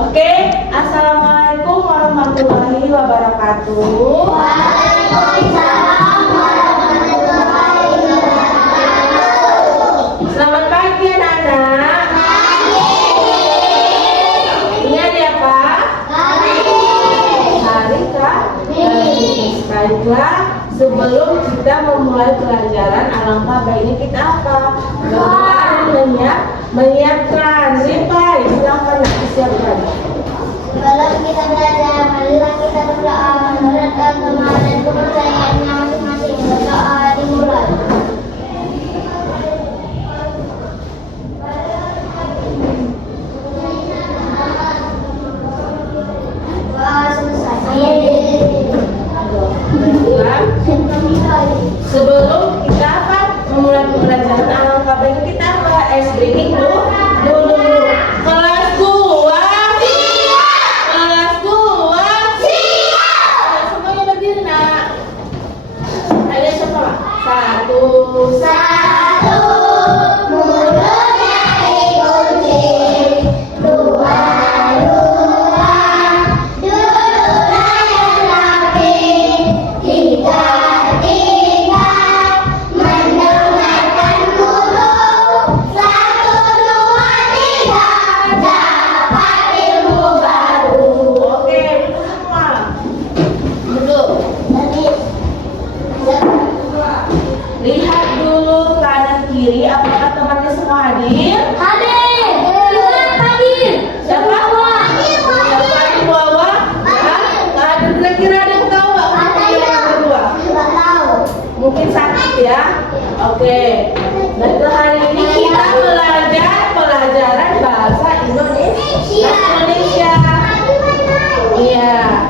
Oke, Assalamualaikum warahmatullahi wabarakatuh. Waalaikumsalam warahmatullahi wabarakatuh. Selamat pagi anak-anak. Ingat ya Pak? Hari Kamis. Baiklah, sebelum kita memulai pelajaran, alangkah baiknya kita apa? Menyiapkan. Ripai, silakan disiapkan. Sebelum kita belajar, marilah kita berdoa menurut agama dan kepercayaannya masing-masing. Berdoa dimulai. Doa selesai. Sebelum kita apa? Memulai pembelajaran, alangkah baiknya kita apa? Ice breaking dulu. Kelas 2 siap. Kelas 2 siap. Semuanya berdiri nak. Ayo siapa? Satu. Mulutnya dikunci. Dua, duduklah yang rapi. Tiga, mendengarkan guru. Satu, dua, tiga, dapat ilmu baru. Oke, duduk semua. Duduk. Lihat dulu kanan kiri, apakah temannya semua hadir? Hadir. Siapa? Siapa di bawah? Hadir. Kira-kira ada yang tahu nggak? Yang kedua. Nggak tahu. Mungkin sakit ya. Oke. Dan hari ini kita belajar pelajaran bahasa Indonesia. Iya.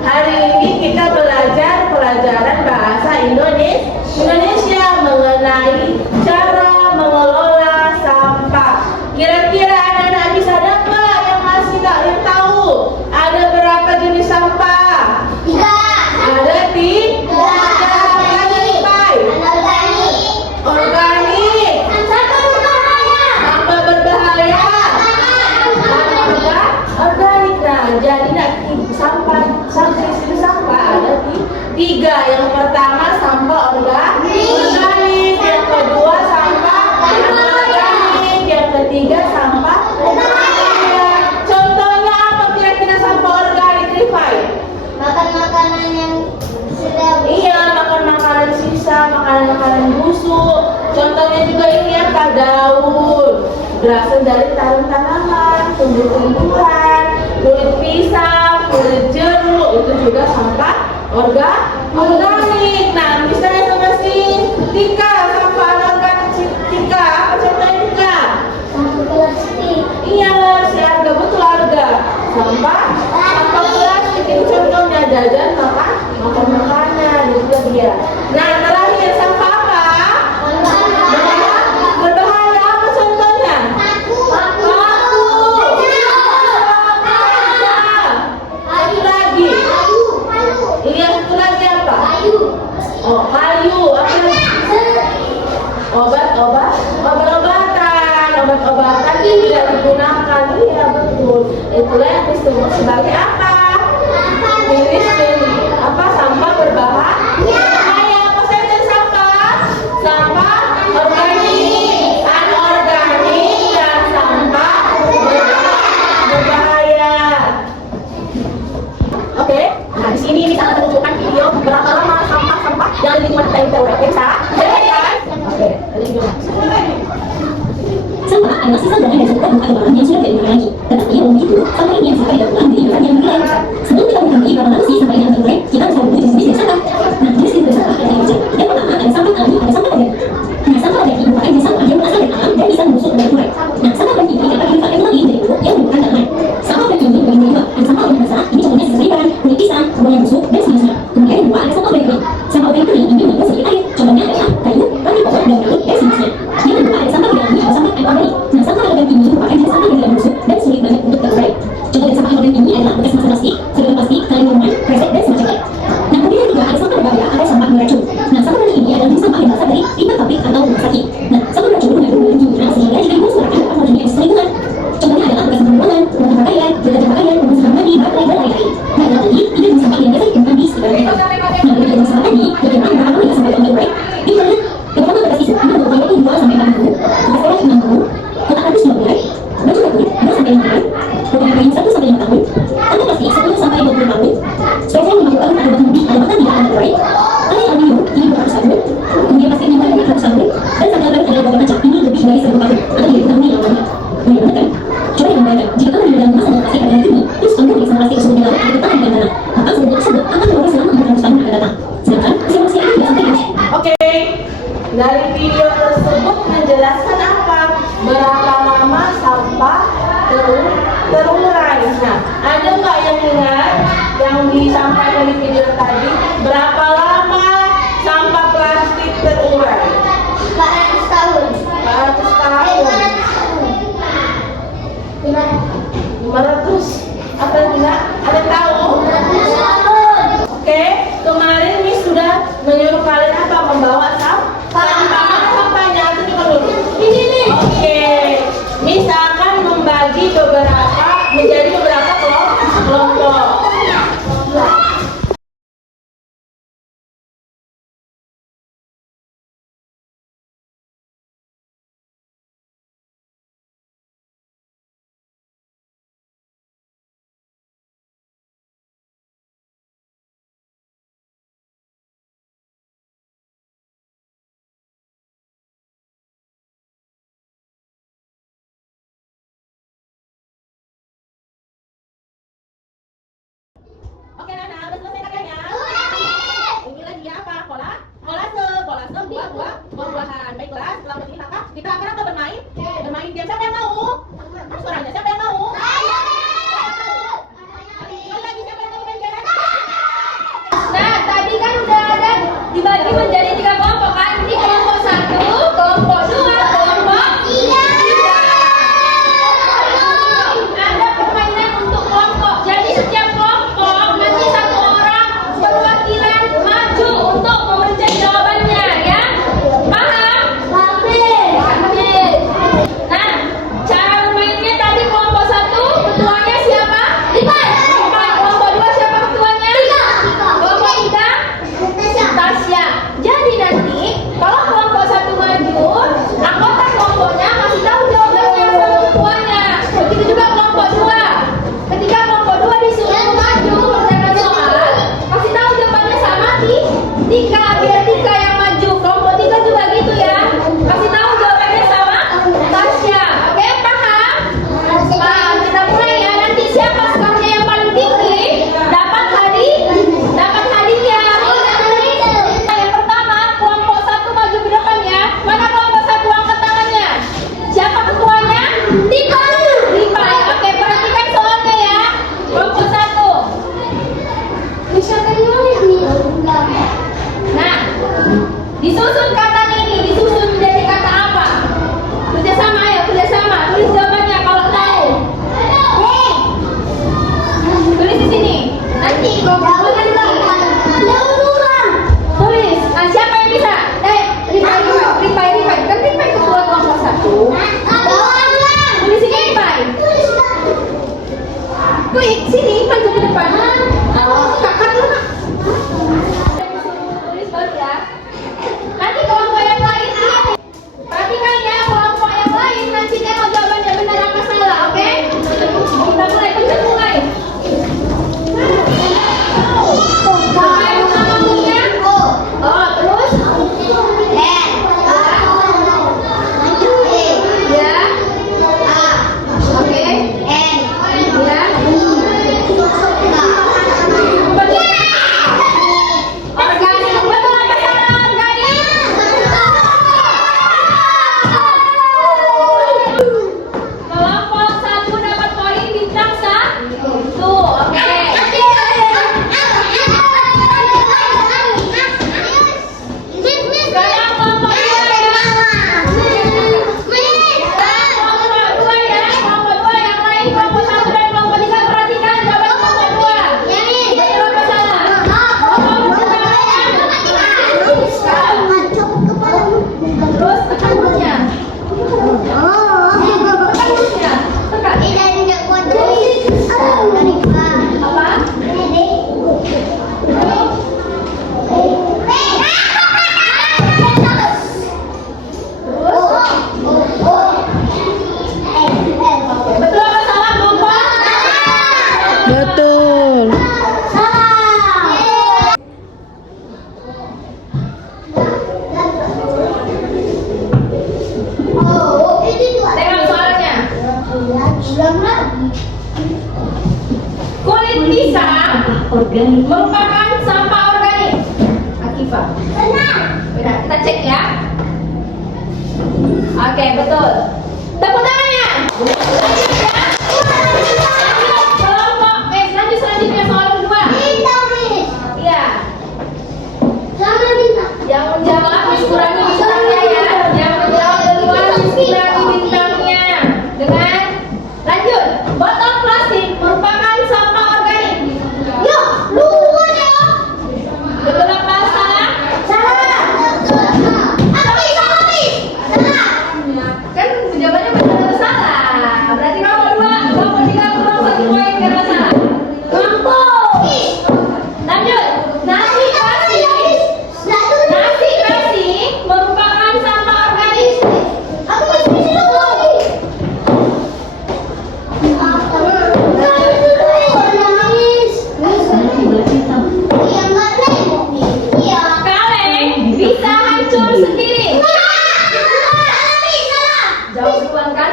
Hari ini kita belajar pelajaran bahasa Indonesia mengenai cara mengelola sampah. Kira-kira anak-anak bisa dapat yang masih yang tahu ada berapa jenis sampah? Tiga. Ada tiga. Ada Ripai. Organik. Sampah berbahaya. Organik. Nah, jadi sampah jenis sampah ada tiga. Yang pertama sampah organik. Yang kedua sampah anorganik. Yang ketiga sampah berbahaya. Contohnya apa kira-kira sampah organik, Ripai? Makan makanan yang sudah Iya, makan makanan sisa, makanan busuk. Contohnya juga ini ya, daun, berasal dari tanaman, tumbuh-tumbuhan, kulit pisang, kulit jeruk, itu juga sampah organik. Nah, misalnya sama si Tika, sampah anorganik Tika, apa contohnya Tika? sampah plastik. Iya, si Arga, betul Arga. Sampah plastik ini contohnya jajan makan makanan itu dia. Nah, terakhir sampah apa? Berbahaya apa contohnya? Paku. Satu lagi. Iya, satu lagi apa? Oh, kayu. Apa lagi? Obat-obatan tidak digunakan. Iya, betul. Itulah yang disebut sebagai apa? Sampah berbahaya. Apa saja sampah? Sampah organik, anorganik, dan sampah berbahaya. Oke, nah di sini bisa menunjukkan video berapa lama sampah yang di lingkungan kita itu bisa. Oke, sampah adalah sisa dari hasil produk atau barang yang sudah tidak digunakan lagi. Tetapi walaupun begitu, sampah ini yang sampai dalam ulang menjadi bahan yang bernilai. Sebelum kita mengetahui berapa lama sih sampah ini akan bernilai, kita harus tahu dulu jenis-jenis sampah. Nah, jenis-jenis sampah ada yang macam. Yang pertama ada sampah alami, ada sampah organik. Nah, sampah organik merupakan jenis sampah yang berasal dari alam dan bisa membusuk dan berkurang. Nah, sampah organik ini dapat dimanfaatkan kembali menjadi pupuk yang merupakan tanaman. Sampah organik ini bagi dua. Ada sampah organik basah, ini contohnya sisa sayuran, kulit pisang, buah yang busuk, dan sejenisnya. Kemudian yang kedua ada sampah organik kering. Sampah organik kering ini mengandung sedikit air, contohnya adalah kayu, ranting pokok, dan daun, dan sejenisnya. Yang kedua ada sampah organik atau sampah anorganik. Nah, sampah anorganik ini merupakan jenis sampah yang tidak busuk dan sulit banget untuk terurai. Contoh dari sampah anorganik ini adalah bekas kemasan plastik, sedotan plastik, kaleng minuman, kresek, dan semacamnya. Nah, kemudian yang kedua ada sampah berbahaya atau sampah beracun. Nah, sampah beracun ini adalah jenis sampah yang berasal dari limbah pabrik atau rumah sakit. Nah, sampah beracun mengandung bahan kimia sehingga jika dibuang sembarangan dapat memacemkan ekosistem lingkungan. Contohnya adalah bekas ruangan, bahan pakaian, Untuk yang 1 sampai 5 tahun, Anda pasti 10 sampai 20 tahun. Spesial 50 tahun ada bahkan lebih, ada bahkan tidak akan terbaik. Anda yang albino, ini 200 tahun. Kemudian pasti 500 tahun. Dan sampai level adalah beberapa macam, ini lebih dari 1000 tahun. Atau lebih tahun yang lalu. Bagaimana kan? Coba yang membayangkan, jika kamu dalam masa dan pasti pada hari ini, terus kamu bisa pasti tersebut dalam ada bertahan di tanah. Maka sebenarnya tersebut akan berubah selama 400 tahun akan datang. Sedangkan usia manusia ini tidak sampai habis. Oke, dari video tersebut menjelaskan apa? Berapa lama sampah terurai. Nah, ada nggak yang ingat yang disampaikan di video tadi? Berapa lama sampah plastik terurai? 400 tahun. 400 tahun. 500 atau tidak? Ada tahu? 500 tahun. Oke, kemarin Miss sudah menyuruh kalian apa? Membawa sampah. Sampahnya tunggu dulu. Ini nih. Oke, Miss akan membagi menjadi beberapa kelompok. Oke, Nana, udah selesai katanya? Ini lagi apa? Kolase buah-buahan. Baiklah, setelah ini maka kita akan apa bermain? Bermain game. Siapa yang mau? Suaranya siapa yang mau? Sekali lagi, siapa yang mau main game? Nah, tadi kan udah ada dibagi menjadi 3 kelompok kan? Ini kelompok 1, kelompok 2, kelompok 3. Ada permainan untuk kelompok. Jadi setiap kelompok nanti 1 orang perwakilan maju untuk memberikan jawabannya, ya. Paham? Nah, cara bermainnya tadi kelompok 1 ketuanya siapa? Lipat. Kelompok 2 siapa ketuanya? Kelompok 3 Tasya. Jadi nanti kalau kelompok 1 maju, anggota kelompoknya masih tahu jawabannya sama ketuanya. Begitu juga kelompok 2. Ketika kelompok 2 disuruh maju berdasarkan soal, kasih tahu jawabannya sama Tika, biar Tika yang maju. Kelompok 3 juga gitu ya. Kasih tahu jawabannya sama Tasya. Oke, paham? Paham. Kita mulai ya. Nanti siapa skornya yang paling tinggi dapat hadiah. Yang pertama, kelompok 1 maju ke depan ya. Mana kelompok 1 angkat tangannya? Siapa ketuanya? Tika. Oke, perhatikan soalnya ya. Kelompok 1. Bisa keluar nih. Nah, disusun katanya ini, disusun menjadi kata apa? Kerjasama ya, kerjasama. Tulis jawabannya kalau tahu. Tulis di sini. Nanti kelompok 2 tulis. Nah, siapa yang bisa? Ripai. Kan Ripai ketua kelompok 1. Tulis ini Ripai. Tulis sini, maju ke depan. Kakak lu nak. Tulis baru ya. Nanti kelompok yang lain lihat. Perhatikan ya, kelompok yang lain nanti tengok jawabannya benar apa salah, oke? Kita mulai, pencet mulai. Mulai sama punya. Oh, terus? Ya. Oke. Ya. organik. Merupakan sampah organik. Akifah. Benar, kita cek ya. Oke, betul. Tepuk tangannya. Lanjut ya. Kelompok lanjut selanjutnya soal kedua. Iya. Yang menjawab dikurangi bintangnya ya. Yang menjawab duluan dikurangi bintangnya. Dengan lanjut. Botol plastik merupakan sampah organik. Betul apa salah? Kan jawabannya benar atau salah? Berarti nomor 2, nomor 3 kurang 1 poin karena salah. Lanjut. Nasi nasi merupakan sampah organik. Kaleng bisa hancur sendiri. Jawab duluan kan?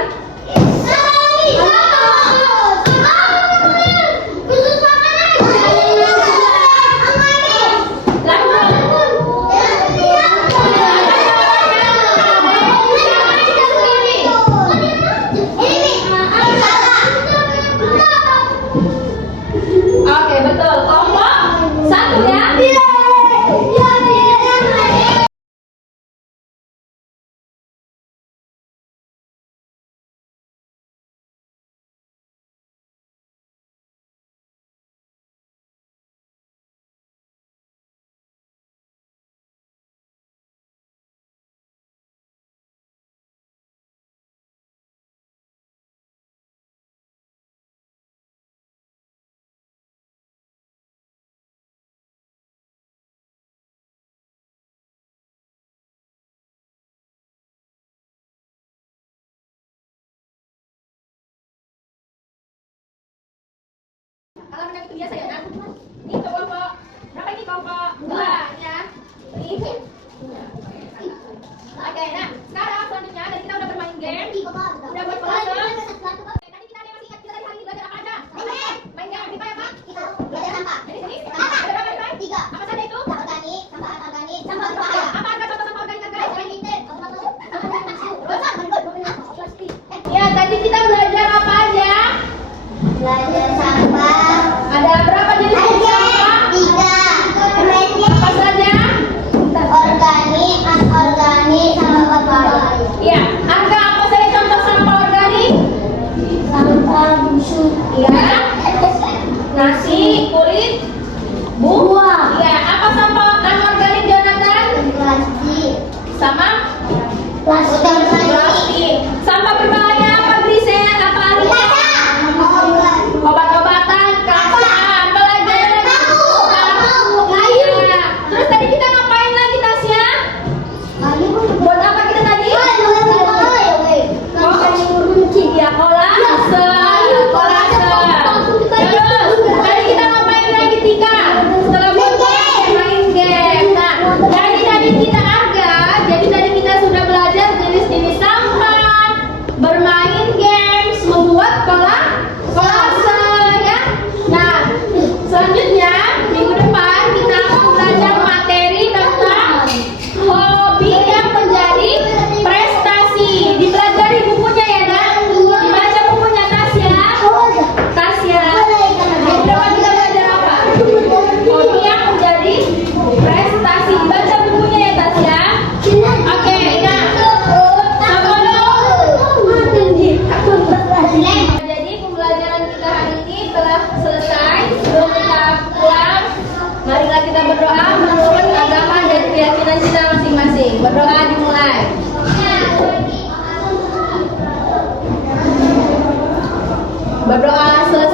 Oke, betul. Kelompok 1 ya. Kalau yang itu biasa ya, nah. Ini kelompok berapa ini kelompok 2 ya. Ini. Oke, nah sekarang selanjutnya tadi kita udah bermain game, udah buat kolase. Tadi kita ada yang masih ingat kita tadi hari ini belajar apa aja? Main game apa ya Pak? Jadi sini ada berapa nih Pak? Apa saja itu? Sampah berbahaya. Apa harga contoh sampah organik guys? Ya, tadi kita belajar apa aja? Belajar sampah. Ada berapa jenis sampah? 3. Apa saja? Organik, anorganik, sama berbahaya. Iya, harga apa saja contoh sampah organik? Sampah busuk. Iya. Nasi, kulit, buah. Iya, apa sampah anorganik Jonathan? Plastik. Sama plastik. Sampah berbahaya apa Grisen? Apa Alia? Obat-obatan, kacang, pelajaran, iya. Terus tadi kita ngapain lagi Tasya? Buat apa kita tadi? Iya, kolase. Terus tadi kita ngapain lagi Tika? Setelah main game. Nah, tadi kita jadi tadi kita sudah belajar jenis-jenis sampah, bermain games, membuat kolase ya. Nah, selanjutnya minggu depan kita akan belajar materi tentang hobi yang menjadi prestasi. Dipelajari bukunya ya, Nak. Dibaca bukunya Tasya. Minggu depan kita belajar apa? Hobi yang menjadi prestasi. Dibaca bukunya ya Tasya. Oke, nah. Jadi pembelajaran kita hari ini telah selesai. Sebelum kita pulang, marilah kita berdoa menurut agama dan keyakinan kita masing-masing. Berdoa dimulai. Berdoa selesai.